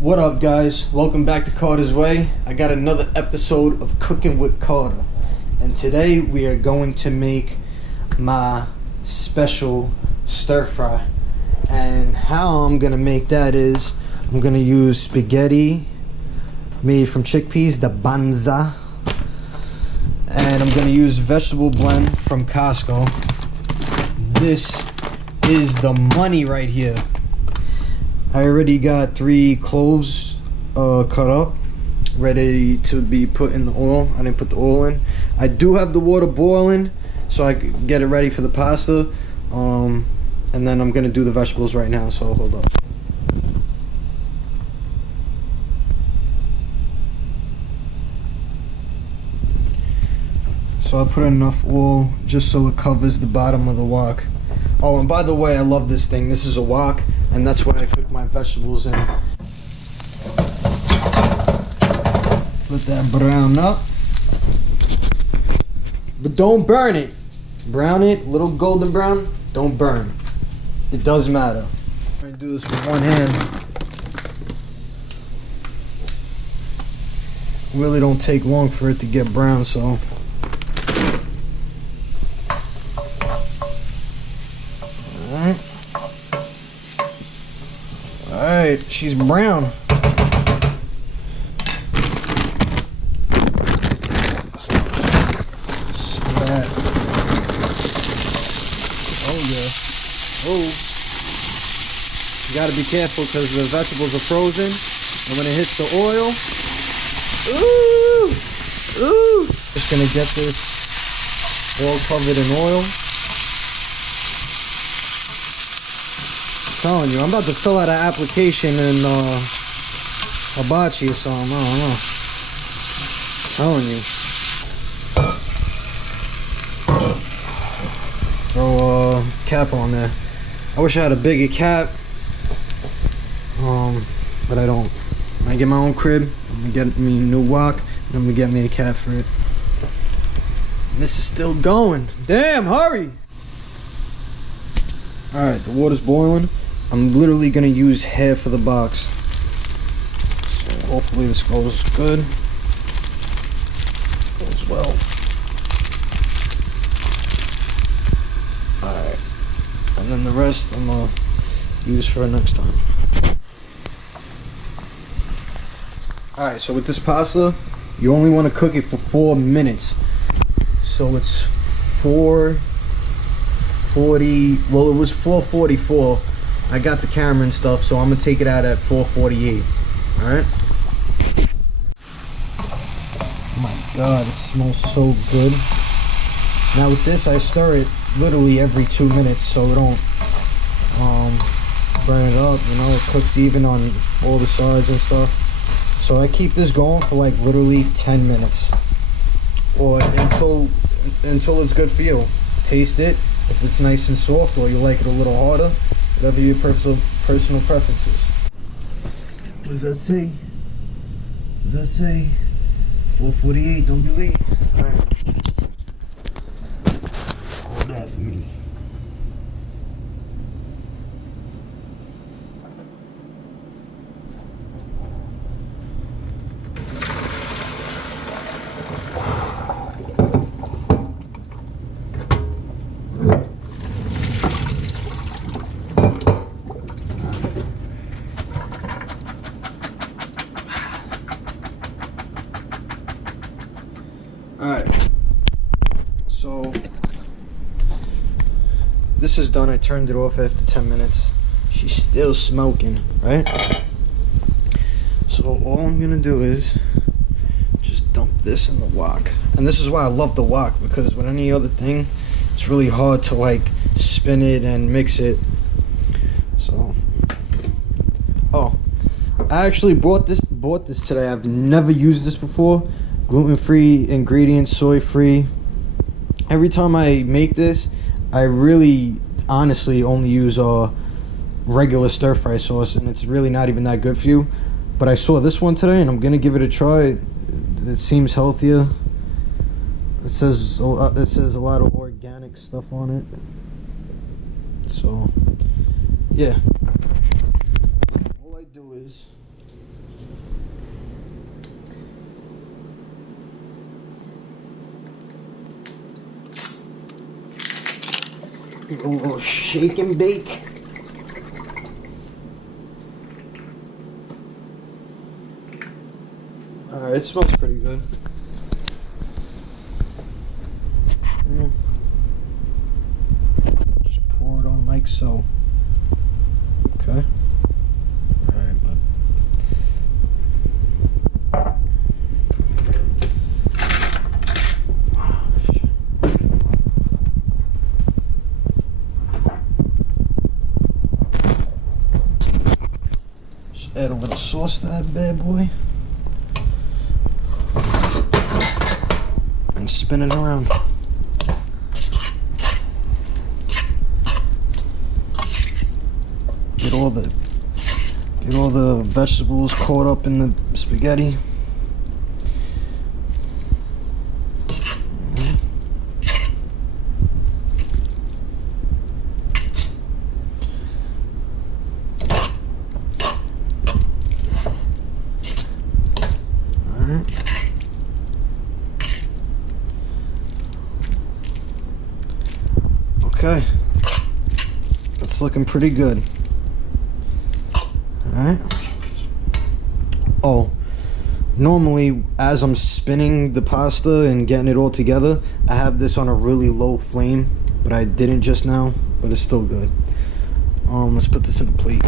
What up, guys? Welcome back to Carter's Way. I got another episode of Cooking with Carter, and today we are going to make my special stir fry. And how I'm gonna make that is I'm gonna use spaghetti made from chickpeas, the banza, and I'm gonna use vegetable blend from Costco. This is the money right here. I already got 3 cloves cut up, ready to be put in the oil. I didn't put the oil in. I do have the water boiling, so I can get it ready for the pasta. And then I'm gonna do the vegetables right now, so hold up. So I put enough oil just so it covers the bottom of the wok. Oh, and by the way, I love this thing. This is a wok, and that's where I cook my vegetables in. Let that brown up. But don't burn it. Brown it, little golden brown, don't burn. It does matter. I'm gonna do this with one hand. Really don't take long for it to get brown, so. Alright, she's brown. Oh yeah. Oh. You gotta be careful because the vegetables are frozen. And when it hits the oil, ooh! Ooh! Just gonna get this all covered in oil. I'm telling you, I'm about to fill out an application in Hibachi or something. I don't know. I'm telling you. Throw a cap on there. I wish I had a bigger cap. But I don't. When I get my own crib, I'm gonna get me a new wok, and I'm gonna get me a cap for it. And this is still going. Damn, hurry! Alright, the water's boiling. I'm literally gonna use half of the box. So hopefully this goes good. Goes well. Alright. And then the rest I'm gonna use for next time. Alright, so with this pasta, you only want to cook it for 4 minutes. So it's 4:40. Well, it was 4:44. I got the camera and stuff, so I'm gonna take it out at 4:48. Alright? Oh my god, it smells so good. Now with this, I stir it literally every 2 minutes so it don't burn it up, you know, it cooks even on all the sides and stuff. So I keep this going for like literally 10 minutes. Or until it's good for you. Taste it. If it's nice and soft or you like it a little harder, whatever your personal preferences. What does that say? What does that say? 4:48, don't be late. Alright. Hold that for me. Alright, so this is done. I turned it off after 10 minutes. She's still smoking, right? So all I'm gonna do is just dump this in the wok. And this is why I love the wok, because with any other thing, it's really hard to like spin it and mix it. So, oh, I actually bought this today. I've never used this before. Gluten-free ingredients, soy-free. Every time I make this, I really honestly only use regular stir-fry sauce, and it's really not even that good for you. But I saw this one today, and I'm gonna give it a try. It seems healthier. It says a lot of organic stuff on it. So yeah, all I do is A little shake and bake. Alright, it smells pretty good. Just pour it on like so. Okay. Alright, bud. Just add a little sauce to that bad boy. And spin it around. Get all the vegetables caught up in the spaghetti. Okay, it's looking pretty good. Alright. Oh, normally as I'm spinning the pasta and getting it all together, I have this on a really low flame, but I didn't just now, but it's still good. Let's put this in a plate.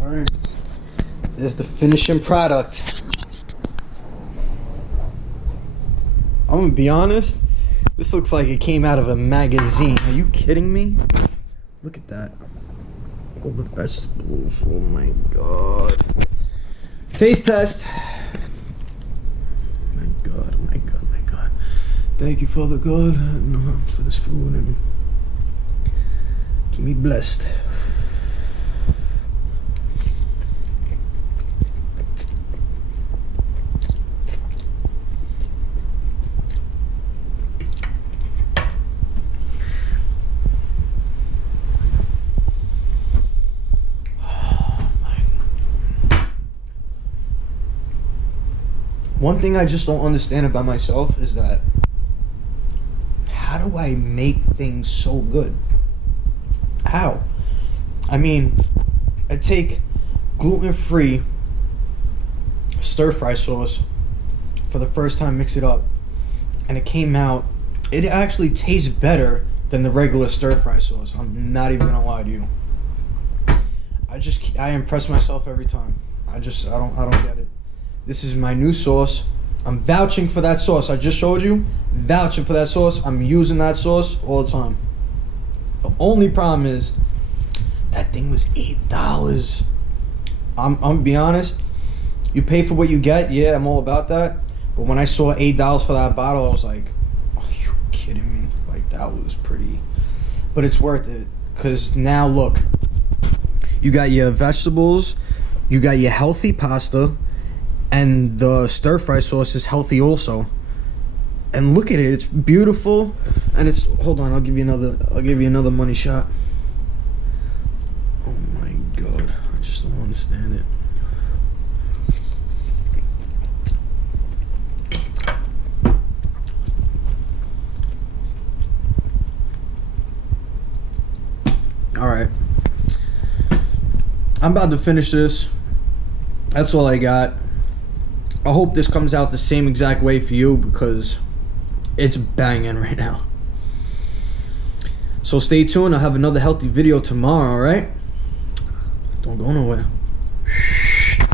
Alright, there's the finishing product. I'm gonna be honest, this looks like it came out of a magazine. Are you kidding me? Look at that. All the vegetables, oh my god. Taste test. My god, oh my god, my god. Thank you, Father God, for this food and keep me blessed. One thing I just don't understand about myself is that how do I make things so good? How? I mean, I take gluten-free stir-fry sauce for the first time, mix it up, and it came out, it actually tastes better than the regular stir-fry sauce. I'm not even gonna lie to you. I impress myself every time. I don't get it. This is my new sauce. I'm vouching for that sauce. I just showed you. Vouching for that sauce. I'm using that sauce all the time. The only problem is that thing was $8. I'm gonna be honest. You pay for what you get. Yeah, I'm all about that. But when I saw $8 for that bottle, I was like, are you kidding me? Like, that was pretty. But it's worth it. Because now, look. You got your vegetables. You got your healthy pasta. And the stir-fry sauce is healthy also. And look at it, it's beautiful. And it's, hold on, I'll give you another money shot. Oh my god, I just don't understand it. Alright. I'm about to finish this. That's all I got. I hope this comes out the same exact way for you because it's banging right now. So stay tuned. I'll have another healthy video tomorrow, alright? Don't go nowhere.